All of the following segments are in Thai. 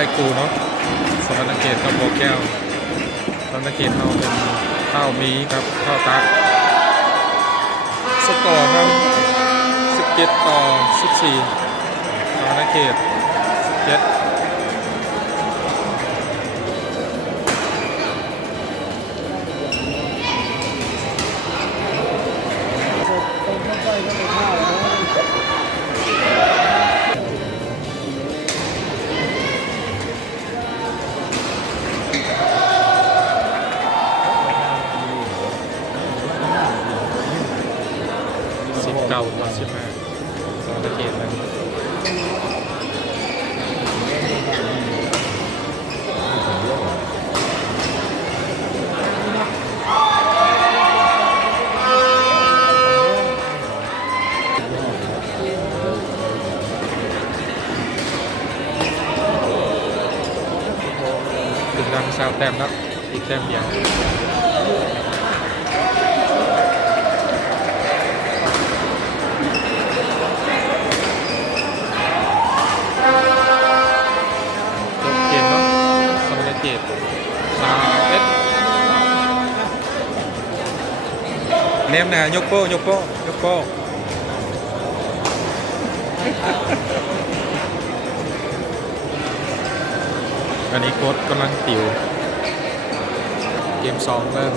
ทยกูเนาะสวรรณเขตกับโบแก้วสวรรณเขตเราเป็นข้าวมีครับข้าวตักสกอร์ครับ17 ต่อ 14สวรรณเขต1719 ต่อ 15สวรรณเขตนะถึงนำ3 แต้มแล้วอีกแต้มเดียวเนมนะยกโป้อันนี้โค้ชกำลังติวเกม2เริ่ม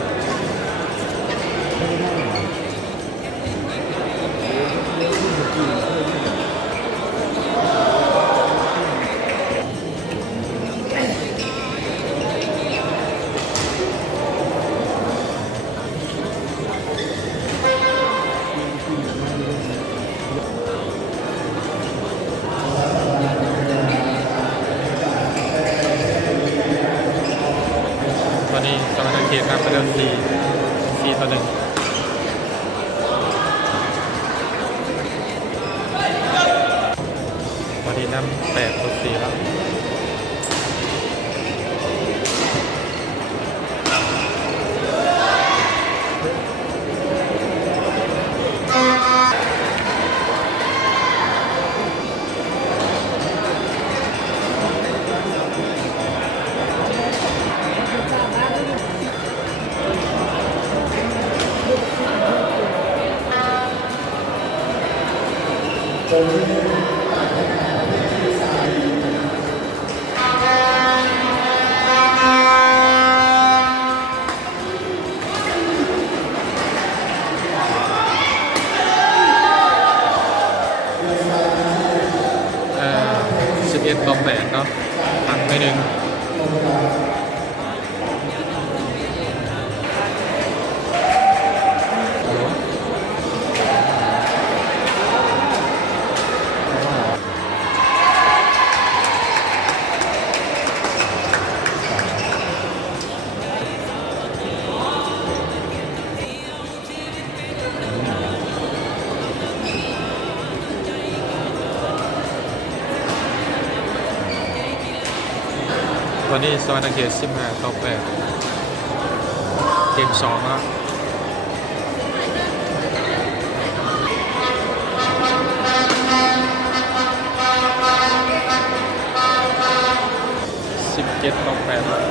ตอนนี้สวรรณเขตนำไปแล้ว4 ต่อ 1ตอนนี้นำ8 ต่อ 4แล้ว11 ต่อ 8เนาะหักไป1ตอนนี้สวรรณเขต15 ต่อ 8เกม2แล้ว17 ต่อ 8แล้ว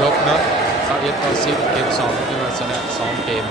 จบเนาะ21 ต่อ 10เกม2ที่มาชนะ2 เกม